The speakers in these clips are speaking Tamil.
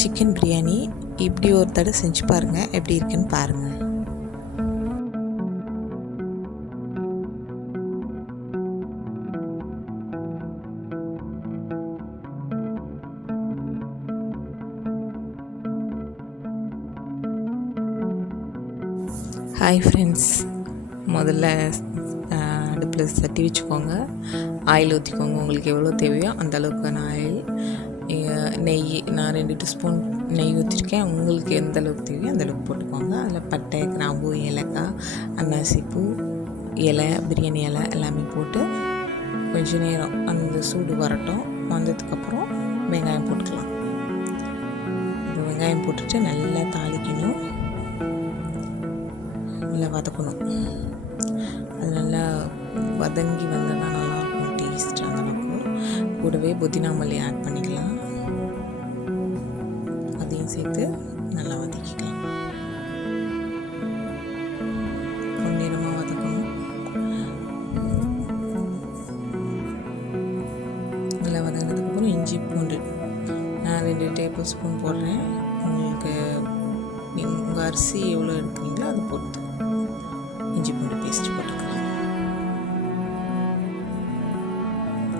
சிக்கன் பிரியாணி. இப்படி ஒரு தடவை செஞ்சு பாருங்கள் எப்படி இருக்குன்னு பாருங்கள் ஹாய் ஃப்ரெண்ட்ஸ் முதல்ல அடுப்பில் சட்டி வச்சுக்கோங்க. ஆயில் ஊற்றிக்கோங்க உங்களுக்கு எவ்வளோ தேவையோ அந்த அளவுக்கான ஆயில். நெய் நான் ரெண்டு டீஸ்பூன் நெய் ஊற்றிருக்கேன் உங்களுக்கு எந்த அளவுக்கு தேவையோ அந்த அளவுக்கு போட்டுக்கோங்க. அதில் பட்டை கிராம்பு ஏலக்காய் அன்னாசிப்பூ இலை பிரியாணி இலை எல்லாமே போட்டு கொஞ்ச நேரம் அந்த சூடு வரட்டும். வந்ததுக்கப்புறம் வெங்காயம் போட்டுக்கலாம். வெங்காயம் போட்டுட்டு நல்லா தாளிக்கணும். நல்லா வதக்கணும். அது நல்லா வதங்கி வந்தால் நல்லாயிருக்கும் டேஸ்ட் அந்தளவுக்கு கூடவே புதினா மல்லி ஆட் பண்ணிக்கலாம். சேர்த்து நல்லா வதக்கிக்கலாம். பொன்னிறமாக வதக்கணும். நல்லா வதங்கினதுக்கப்புறம் இஞ்சி பூண்டு நான் ரெண்டு டேபிள் ஸ்பூன் போடுறேன். உங்களுக்கு உங்கள் அரிசி எவ்வளோ எடுக்கிறீங்களோ அதை பொறுத்து இஞ்சி பூண்டு பேஸ்ட் போட்டுக்கலாம்.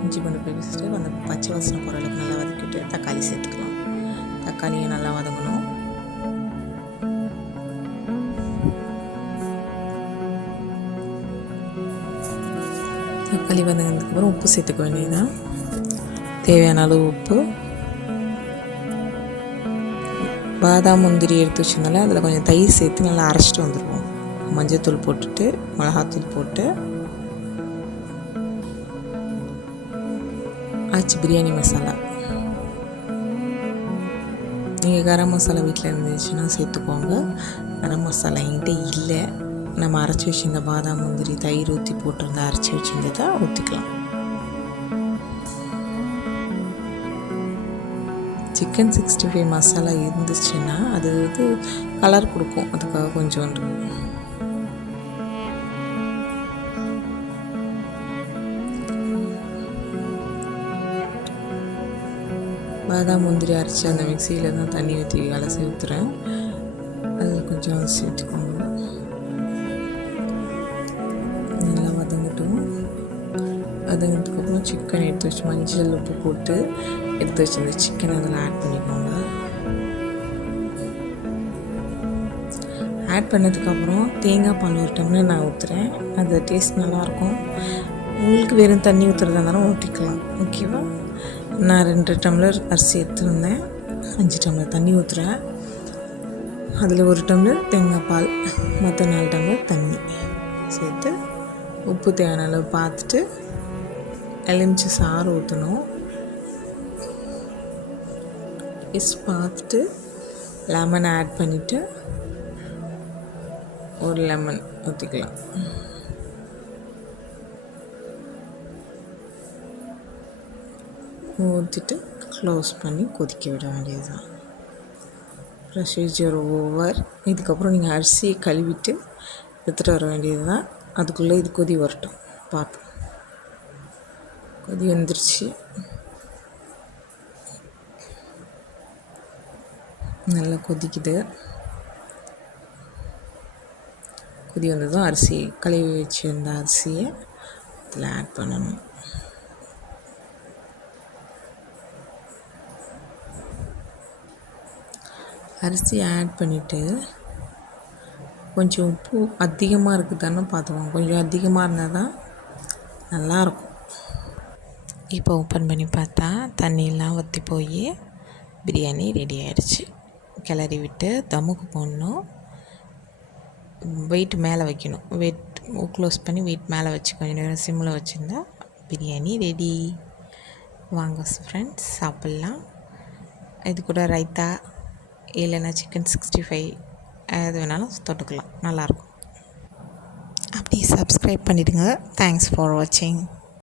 இஞ்சி பூண்டு பேஸ்ட்டு அந்த பச்சை வாசனை போகிற அளவுக்கு நல்லா வதக்கிட்டு தக்காளி சேர்த்துக்கலாம். தக்காளியை நல்லா வதங்கணும் தக்காளி வதங்கினதுக்கப்புறம் உப்பு சேர்த்துக்க வேண்டியதுதான். தேவையான அளவு உப்பு. பாதாம் முந்திரி எடுத்து வச்சிருந்தால அதில் கொஞ்சம் தயிர் சேர்த்து நல்லா அரைச்சிட்டு வந்துடுவோம் மஞ்சத்தூள் போட்டுட்டு மிளகாத்தூள் போட்டு. ஆச்சு பிரியாணி மசாலா. நீங்கள் கரம் மசாலா வீட்டில் இருந்துச்சுன்னா சேர்த்துக்கோங்க. கரம் மசாலா என்கிட்ட இல்லை. நம்ம அரைச்சி வச்சிருந்த பாதாம் முந்திரி தயிர் ஊற்றி போட்டிருந்த அரைச்சி வச்சுருந்ததை ஊற்றிக்கலாம் சிக்கன் சிக்ஸ்டி ஃபைவ் மசாலா இருந்துச்சுன்னா அது வந்து கலர் கொடுக்கும். அதுக்காக கொஞ்சோண்டு. பாதாம் முந்திரி அரைச்சி அந்த மிக்சியில் தான் தண்ணி ஊற்றி அலசி ஊற்றுறேன் அதில் கொஞ்சம் அலசி ஊற்றிக்கோங்க நல்லா வதங்கட்டும். வதங்கினதுக்கப்புறம் சிக்கன் எடுத்து வச்சு மஞ்சள் உப்பு போட்டு எடுத்து வச்சிருந்த சிக்கன் அதில் ஆட் பண்ணிக்கோங்க. ஆட் பண்ணதுக்கப்புறம் தேங்காய் பால் ஒரு டம்ளர் நான் ஊற்றுறேன் அது டேஸ்ட் நல்லாயிருக்கும் உங்களுக்கு வெறும் தண்ணி ஊற்றுறதா இருந்தாலும் ஊற்றிக்கலாம் ஓகேவா நான் ரெண்டு டம்ளர் அரிசி எடுத்துருந்தேன். அஞ்சு டம்ளர் தண்ணி ஊற்றுறேன் அதில் ஒரு டம்ளர் தேங்காய் பால் மற்ற நாலு டம்ளர் தண்ணி சேர்த்து உப்பு தேவையான அளவு பார்த்துட்டு எலுமிச்சி சாறு ஊற்றணும் இஸ் பார்த்துட்டு லெமன் ஆட் பண்ணிவிட்டு ஒரு லெமன் ஊற்றிக்கலாம் ஊற்றிட்டு க்ளோஸ் பண்ணி கொதிக்க விட வேண்டியது தான் ப்ரொசீஜர் ஓவர் இதுக்கப்புறம் நீங்கள் அரிசியை கழுவிட்டு எடுத்துகிட்டு வர வேண்டியது தான் அதுக்குள்ளே இது கொதி வரட்டும். பார்ப்போம் கொதி வந்துருச்சு. நல்லா கொதிக்குது. கொதி வந்ததும் அரிசி கழுவி வச்சுருந்த அரிசியை அதில் ஆட் பண்ணணும். அரிசி ஆட் பண்ணிவிட்டு கொஞ்சம் உப்பு அதிகமாக இருக்குதான்னு பார்த்துக்கோங்க. கொஞ்சம் அதிகமாக இருந்தால் தான் நல்லாயிருக்கும். இப்போ ஓப்பன் பண்ணி பார்த்தா தண்ணியெல்லாம் வற்றி போய் பிரியாணி ரெடி ஆகிடுச்சு கிளறி விட்டு தமுக்கு போடணும். வெயிட் மேலே வைக்கணும். வெயிட் க்ளோஸ் பண்ணி வெயிட் மேலே வச்சு கொஞ்சம் நேரம் சிம்மில் வச்சுருந்தா பிரியாணி ரெடி வாங்க ஃப்ரெண்ட்ஸ் சாப்பிட்லாம். இது கூட ரைத்தா இல்லைன்னா சிக்கன் சிக்ஸ்டி ஃபைவ் எது வேணாலும் தொட்டுக்கலாம். நல்லாயிருக்கும். அப்படியே சப்ஸ்கிரைப் பண்ணிவிடுங்க தேங்க்ஸ் ஃபார் வாட்சிங்